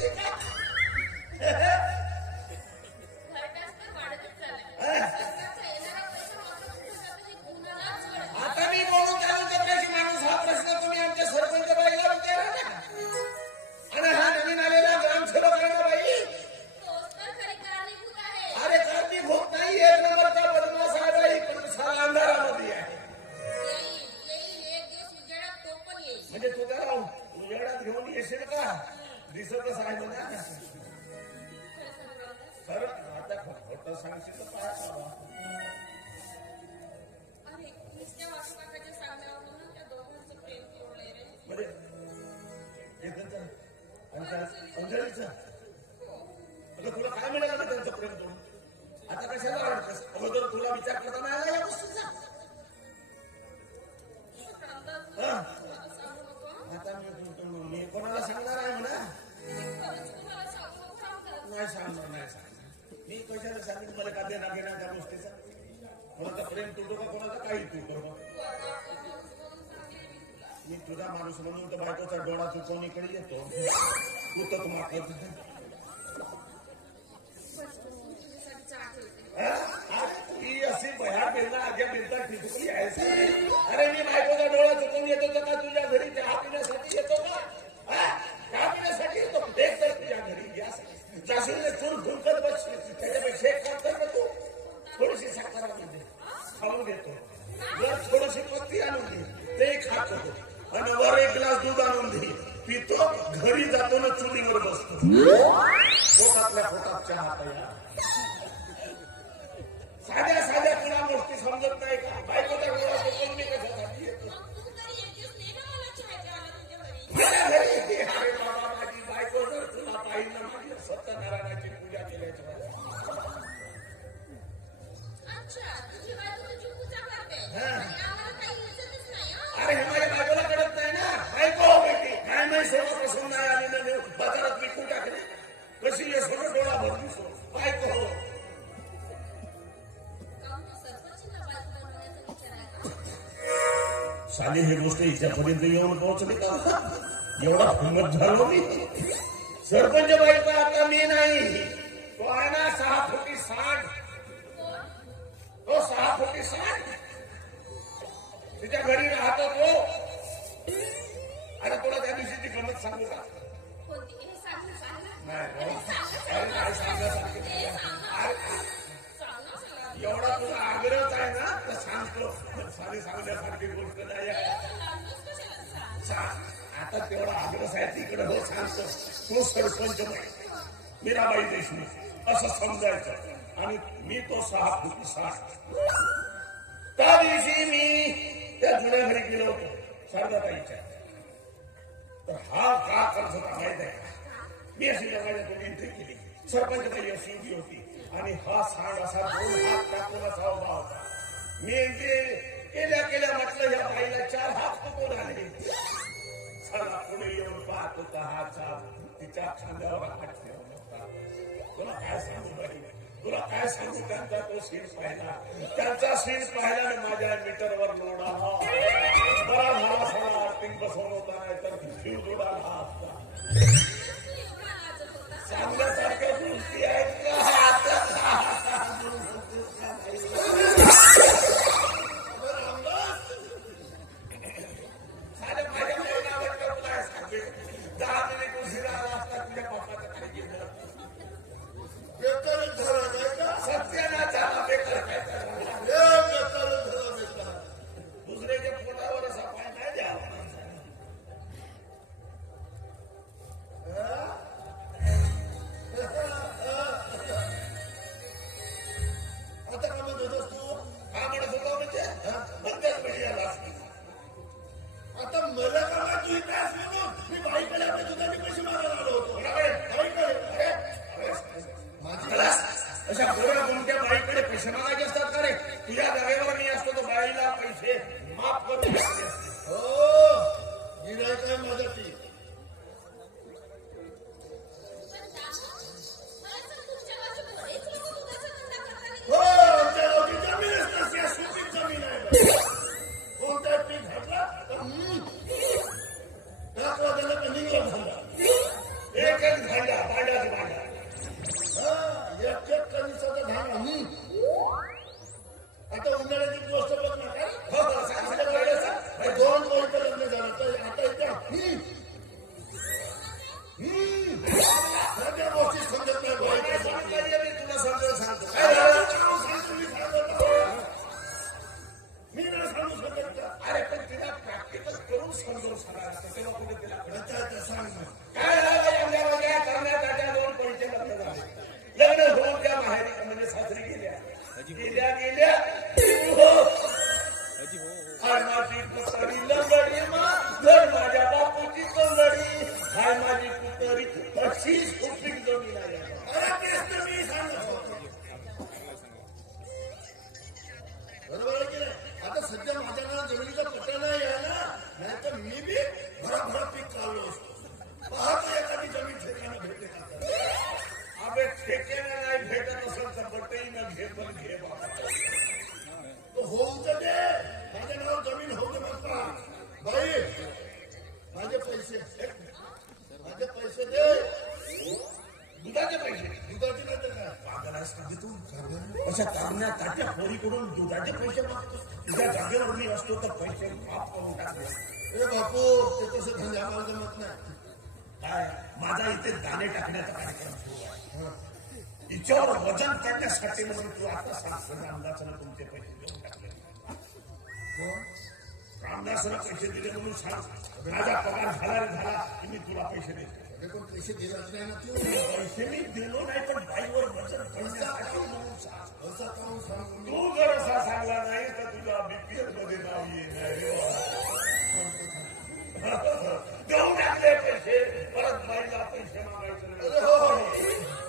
होती का? आता मी बोलून चालून देण्याची माणूस हा प्रश्न तुम्ही आमच्या सरपंच बाईला विचारा ना. आणि हा नवीन आलेला ग्रामसेवक आहे ना बाई, अरे कारणीभूत नाही. एक नंबरचा बदमाश आहे बाई, पण सारा अंधारामध्ये आहे. म्हणजे तू त्याला उजेडात घेऊन येशील का? दिसतच आहे म्हणा. खरं आता खोटं सांगशील तर काय करावं? म्हणजे अंजलीचं अगं तुला काय मिळालं ना त्यांचं प्रेम करून? आता कशाला वाटतस? अगोदर तुला विचार करता मिळाला या गोष्टीचा? आता मी कोणाला सांगणार आहे म्हणा? नाही सांगणार, नाही सांगणार. मी कशाला सांगितलं मला का देणार घेणार त्या गोष्टीचा? कोणाचं प्रेम तुटो का कोणाचं काही तू बरोबर. मी तुझा माणूस म्हणून तर बायकोचा डोळा चुकवून इकडे येतो. तू तर तुम्हाला ही अशी भया बिलना आग्या बिलता ठिकली आहे. अरे मी बायकोचा डोळा चुकवून येतो तर का तुझ्या घरी चहा पिण्यासाठी येतो का? चहा पिण्यासाठी येतो एक तर तुझ्या घरी जाशील चूर फुलकत बस. त्याच्यापेक्षा एक काम कर ना तू, थोडीशी साखर आणून दे, खाऊन घेतो. जर थोडीशी पत्ती आणून दे ते खात होतो. आणि वर एक ग्लास दूध आणून दे पितो. घरी जातो ना चुलीवर बसतो. पोटातल्या पोटात चहा तयार. साध्या साध्या तुला गोष्टी समजत नाही का? बायकोच्या डोळा चुकवून मी कशासाठी येतो माझ्या घरी? अरे बाबा माझी बायको जर तुला पाहिलं ना माझी सत्यनारायणाची पूजा केल्याची अरे हे माझ्या बायकोला कळत नाही ना. बायको बेटी काय नाही सेवा प्रसन्न आहे आणि बाजारात विकून टाकले कशी हे सगळं डोळा भरून बायको. साली ही गोष्ट हिच्यापर्यंत येऊन पोहोचली का? एवढा हिंमत झालो मी. सरपंच बाईचा आता मी नाही, तो आहे ना 6 फुटी 60. तो 6 फुटी 60 तिच्या घरी राहतो तो. आता तुला त्या दिवशीची गमत सांगू का? एवढा तुझा आग्रह आहे ना तर सांगतो. सारी सांगण्यासारखी गोष्ट नाही आहे. आता तेवढा आग्रह आहे तिकडे हो सांगतो. तो सरपंच मीराबाई देशमुख असं समजायचं. आणि मी तो 6 फुटी 60. त्या दिवशी मी त्या जुन्या घरी गेलो होतो शारदाताईच्या. तर हा का करत होता माहित आहे का? मी अशी जगाच्या एंट्री केली. सरपंच बाई अशी उभी होती आणि हा सांड असा 2 हात टाकून असा उभा होता. मी एंट्री केल्या केल्या म्हटलं या बाईला 4 हात फुकून आले. सगळा पुढे येऊन पाहत होता हा चाप तिच्या खांद्यावर हात ठेवला होता. तुला काय सांगू बाई, तुला काय सांगू? त्यांचा तो सीन पाहिला. त्यांचा सीन पाहिल्याने माझ्या मीटरवर लोड आला. बरा झाला सगळा आर्टिंग बसवून होता, नाही तर जीव जोडाला असता. चांगल्यासारख्या गोष्टी आहेत का? साधे माझ्या महिना वाटलं तुला सांगते 10 मिनिट उशिरा आला असता तुझ्या बापाचं काही गेलं. बेकारच झाला नाही का? सत्याना झाला बेकार काय झाला? दुसऱ्याच्या पोटावर असा पाय नाही द्यावा. 25 फूट जमीन आहे. मी सांगतो बरोबर आहे की नाही? आता सध्या माझ्या नावात जमिनीचा पट्टा नाही आहे ना, नाही तर मी बी भराभरा पीक काढलो असतो. पाहतो एखादी जमीन ठेक्यानं भेटते का. अबे ठेक्यानं नाही भेटत असेल तर बटही न घे पण घे बाबा. तो होऊ तर दे, माझ्या नावावर जमीन होऊ दे बाप्पा. बाई माझे पैसे दे. दुधाचे पैसे दुधाची नाही तर काय पागल आहेस का तू? अशा करण्या ताट्या पोरीकडून दुधाचे पैसे मागतो. तुझ्या जागेवर मी असतो तर पैसे माफ करून टाकले. ए बापू, ते तसं धंदे आम्हाला जमत नाही. काय माझा इथे दाणे टाकण्याचा कार्यक्रम सुरू आहे. हिच्यावर वजन करण्यासाठी म्हणून तू आता सांग रामदासानं तुमचे पैसे देऊन टाकले. रामदासानं पैसे दिले म्हणून सांग. माझा पगार झाला रे झाला की मी तुला पैसे देतो. पण पैसे दिलाच नाही ना तू. पैसे मी दिलो नाही पण बाईवर वजन करण्यासाठी म्हणून सांग. असा काहून सांगू मी? तू जर असा सांगला नाही तर तुझ्या बीपीएल मध्ये नाव येणार. देऊन टाकले पैसे, परत बाईला पैसे मागायचे नाही.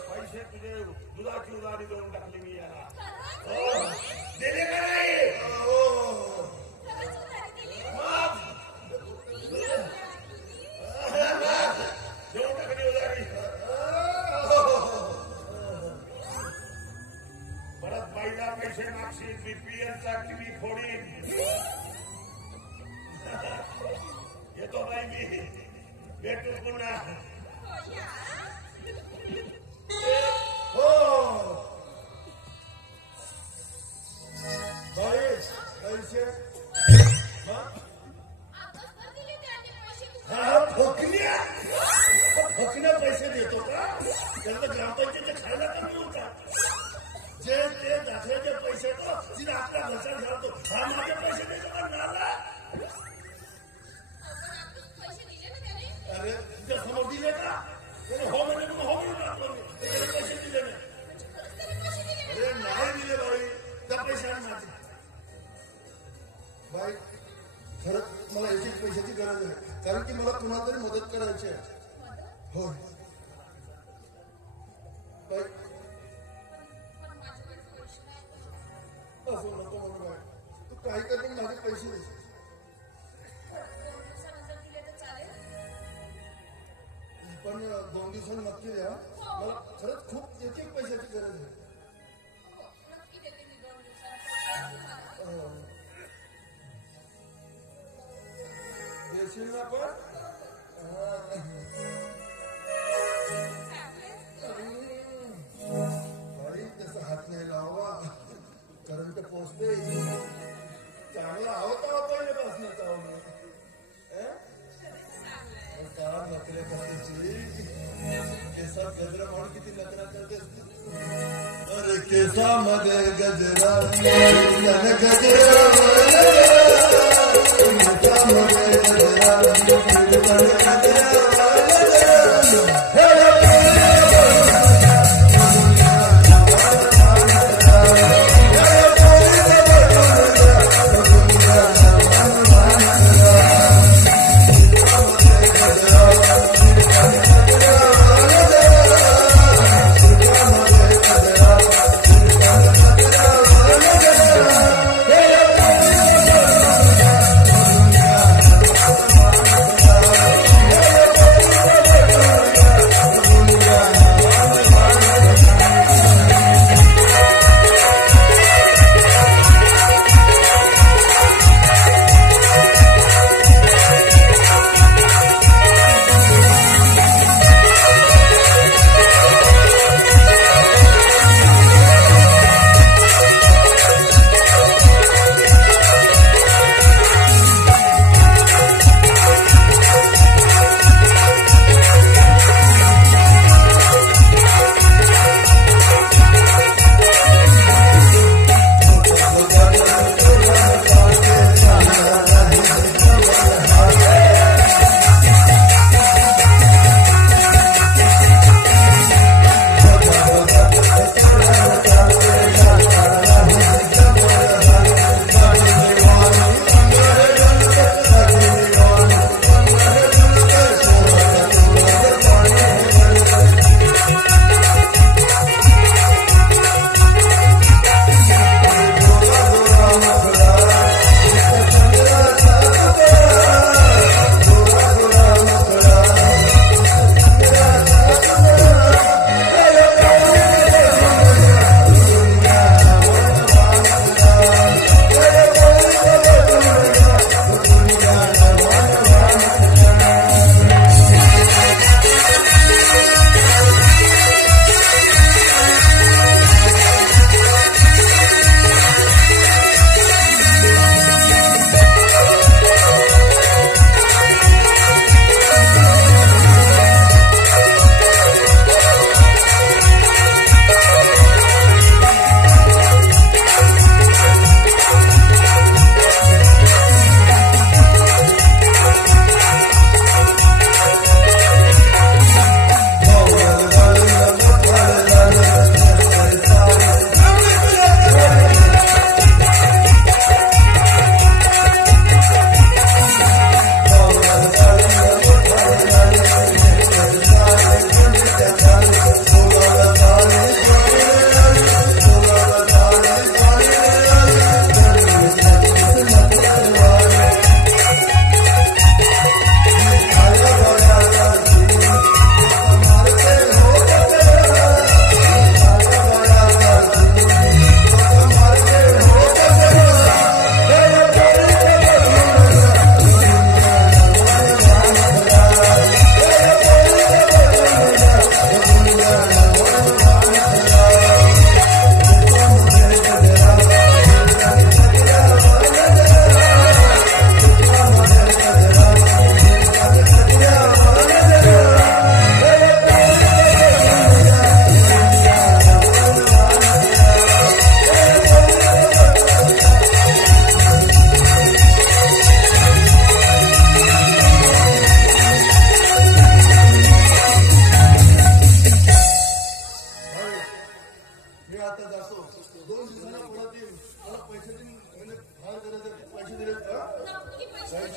पैसे तुझे दुधाची उधारी देऊन टाकली मी याला. दिले का नाही? देऊन टाकली उधारी. परत बाईला पैसे मागशील, बीपीएलचा टीव्ही फोडीन. येतो बाई मी, भेटू पुन्हा. हो बाई पैसे फकण्या पैसे देतो का? त्यांना ग्रामपंचायतीचे खायला कमी होतात. जे ते दाखल्याचे पैसे तो तिने आपल्या घरचा घालतो. हा माझे पैसे देतो का नाला? अरे तुझ्या समोर दिले का? हो म्हणजे हो म्हणून टाकलो मी. पैसे दिले नाही. अरे नाही दिले बाई, त्या पैसे आण माझे. बाई खरंच मला याची पैशाची गरज आहे, कारण की मला कुणाला तरी मदत करायची आहे. हो बाई असं नको म्हणून बाई, तू काही करून माझे पैसे दे. पण 2 दिवसांनी नक्की द्या. मला खरंच खूप याची पैशाची गरज आहे. देशील ना पण? अरे त्याचा हात नाही लावा, करंट पोचते. चांगला होता पहिल्यापासून का नकऱ्या करायची? केसात गजरा म्हणून किती नकऱ्या करते असते. अरे केसामध्ये गजरा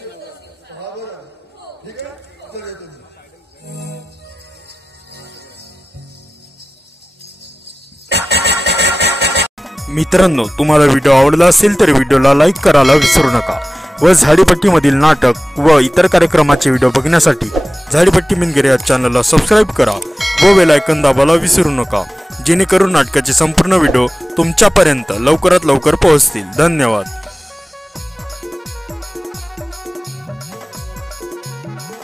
हा बरं ठीक आहे चल येतो मी. मित्रांनो, तुम्हाला व्हिडिओ आवडला असेल तर व्हिडिओला लाईक करायला विसरू नका व झाडीपट्टीमधील नाटक व इतर कार्यक्रमाचे व्हिडिओ बघण्यासाठी झाडीपट्टी मिनगिरे या चॅनलला सबस्क्राईब करा व बेल आयकॉन दाबायला विसरू नका, जेणेकरून नाटकाचे संपूर्ण व्हिडिओ तुमच्यापर्यंत लवकरात लवकर पोहोचतील. धन्यवाद.